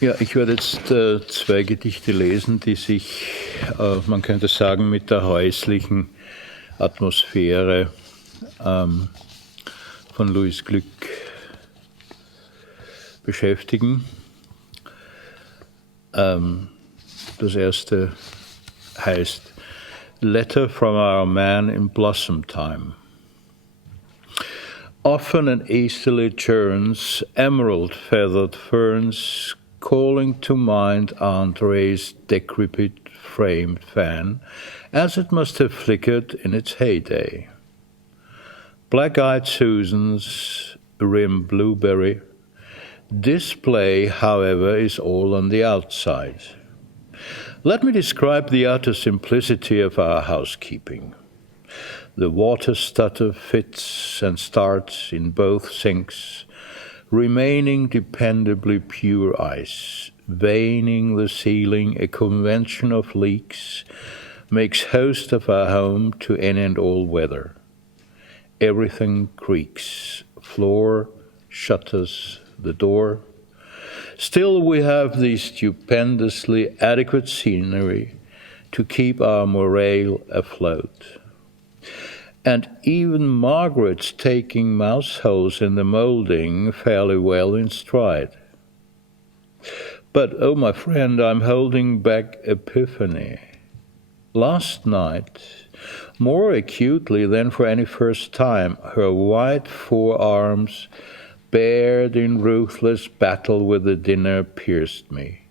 Ja, ich werde jetzt zwei Gedichte lesen, die sich, man könnte sagen, mit der häuslichen Atmosphäre von Louise Glück beschäftigen. Das erste heißt Letter from Our Man in Blossom Time. Often and hastily churns emerald-feathered ferns, calling to mind Aunt Ray's decrepit framed fan, as it must have flickered in its heyday. Black-eyed Susan's rim blueberry display, however, is all on the outside. Let me describe the utter simplicity of our housekeeping. The water stutter fits and starts in both sinks, remaining dependably pure ice, veining the ceiling a convention of leaks, makes host of our home to any and all weather. Everything creaks, floor, shutters, the door. Still we have the stupendously adequate scenery to keep our morale afloat. And even Margaret's taking mouse holes in the moulding fairly well in stride. But, oh my friend, I'm holding back epiphany. Last night, more acutely than for any first time, her white forearms, bared in ruthless battle with the dinner, pierced me.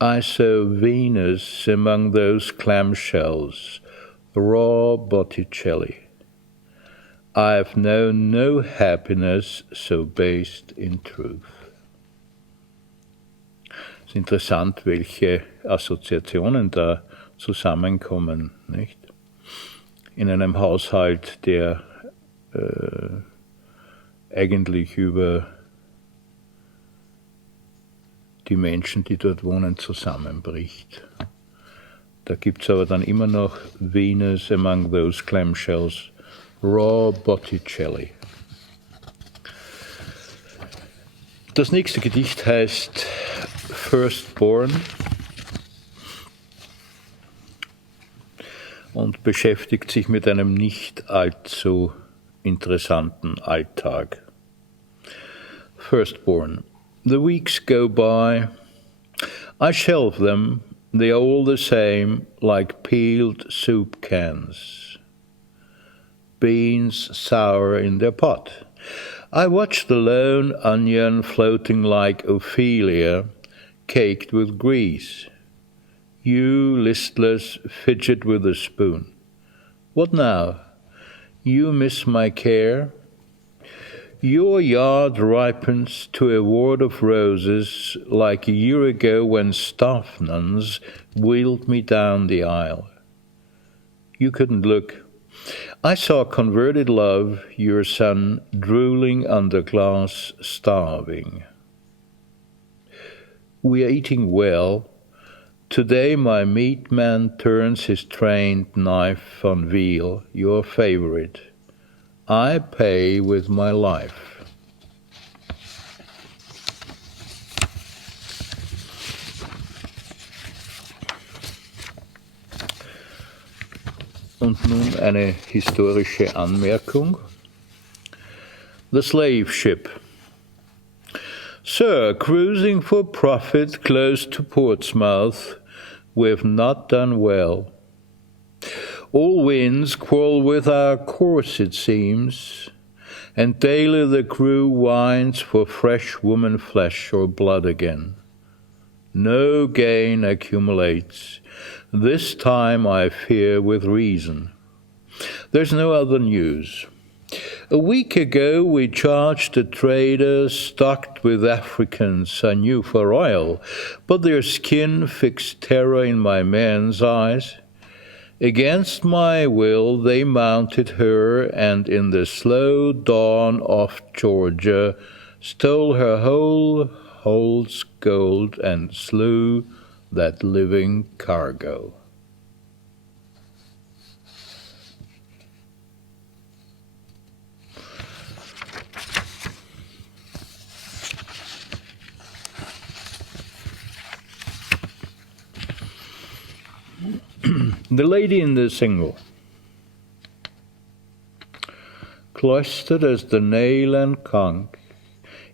I saw Venus among those clamshells, raw Botticelli. I've known no happiness so based in truth. Es ist interessant, welche Assoziationen da zusammenkommen, nicht? In einem Haushalt, der eigentlich über die Menschen, die dort wohnen, zusammenbricht. Da gibt es aber dann immer noch Venus among those clamshells, raw Botticelli. Das nächste Gedicht heißt Firstborn und beschäftigt sich mit einem nicht allzu interessanten Alltag. Firstborn. The weeks go by. I shelve them. They're all the same, like peeled soup cans. Beans sour in their pot. I watch the lone onion floating like Ophelia, caked with grease. You, listless, fidget with a spoon. What now? You miss my care? Your yard ripens to a ward of roses like a year ago when staff nuns wheeled me down the aisle. You couldn't look. I saw converted love, your son, drooling under glass, starving. We are eating well. Today my meat man turns his trained knife on veal, your favorite. I pay with my life. Und nun eine historische Anmerkung. The Slave Ship. Sir, cruising for profit close to Portsmouth, we've not done well. All winds quarrel with our course, it seems, and daily the crew whines for fresh woman flesh or blood again. No gain accumulates, this time I fear with reason. There's no other news. A week ago we charged a trader stocked with Africans I knew for oil, but their skin fixed terror in my men's eyes. Against my will they mounted her, and in the slow dawn of Georgia stole her whole hold's gold and slew that living cargo. The lady in the single. Cloistered as the nail and conch,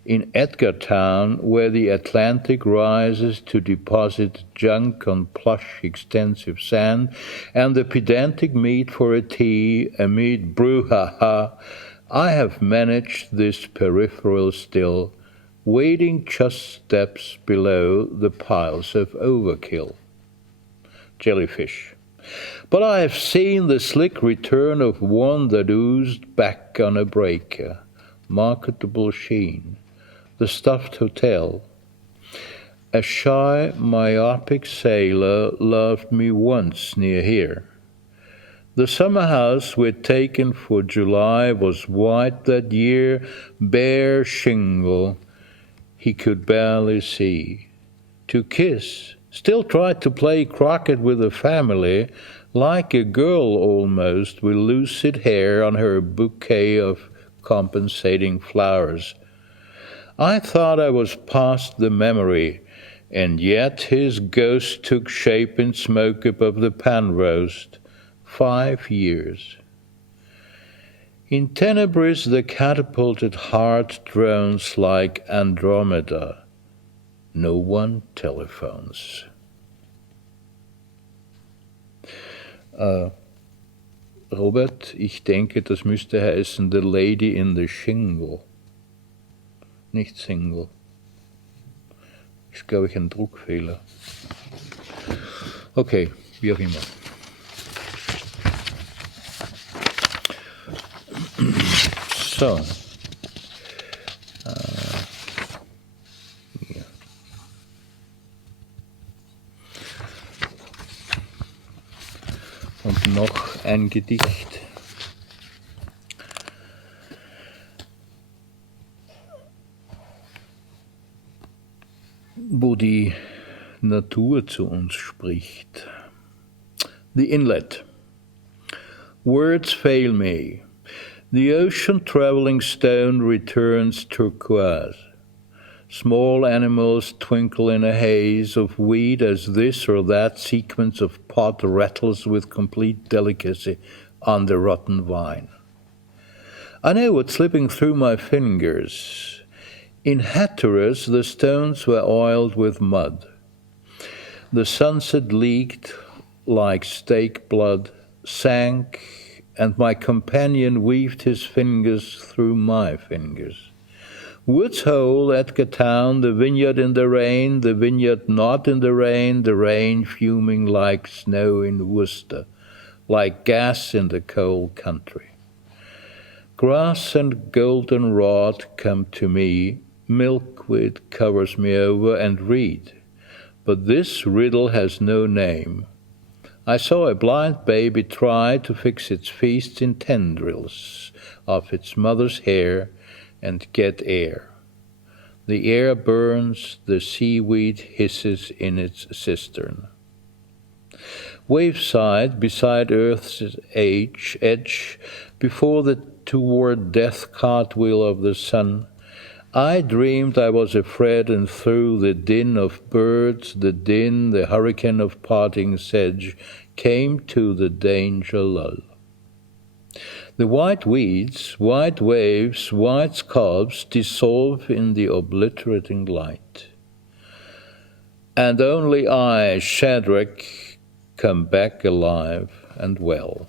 in Edgartown, where the Atlantic rises to deposit junk on plush extensive sand, and the pedantic meet for a tea amid brouhaha, I have managed this peripheral still, wading just steps below the piles of overkill. Jellyfish. But I have seen the slick return of one that oozed back on a breaker, marketable sheen, the stuffed hotel. A shy, myopic sailor loved me once near here. The summer house we'd taken for July was white that year, bare shingle he could barely see. To kiss, still tried to play croquet with the family, like a girl almost, with lucid hair on her bouquet of compensating flowers. I thought I was past the memory, and yet his ghost took shape in smoke above the pan roast. 5 years. In tenebris the catapulted heart drones like Andromeda. No one telephones. Robert, ich denke, das müsste heißen The Lady in the Shingle. Nicht Single. Ist, glaube ich, ein Druckfehler. Okay, wie auch immer. So. Ja. Und noch ein Gedicht. Wo die Natur zu uns spricht. The Inlet. Words fail me. The ocean-traveling stone returns turquoise. Small animals twinkle in a haze of weed as this or that sequence of pot rattles with complete delicacy on the rotten vine. I know what's slipping through my fingers. In Hatteras, the stones were oiled with mud. The sunset leaked like steak blood, sank, and my companion weaved his fingers through my fingers. Woods Hole, Edgartown, the vineyard in the rain, the vineyard not in the rain fuming like snow in Worcester, like gas in the coal country. Grass and goldenrod come to me, milkweed covers me over, and reed. But this riddle has no name. I saw a blind baby try to fix its feast in tendrils of its mother's hair and get air. The air burns, the seaweed hisses in its cistern. Waveside, beside earth's edge, before the toward death cartwheel of the sun, I dreamed I was afraid, and through the din of birds, the hurricane of parting sedge, came to the danger lull. The white weeds, white waves, white scarps dissolve in the obliterating light. And only I, Shadrach, come back alive and well.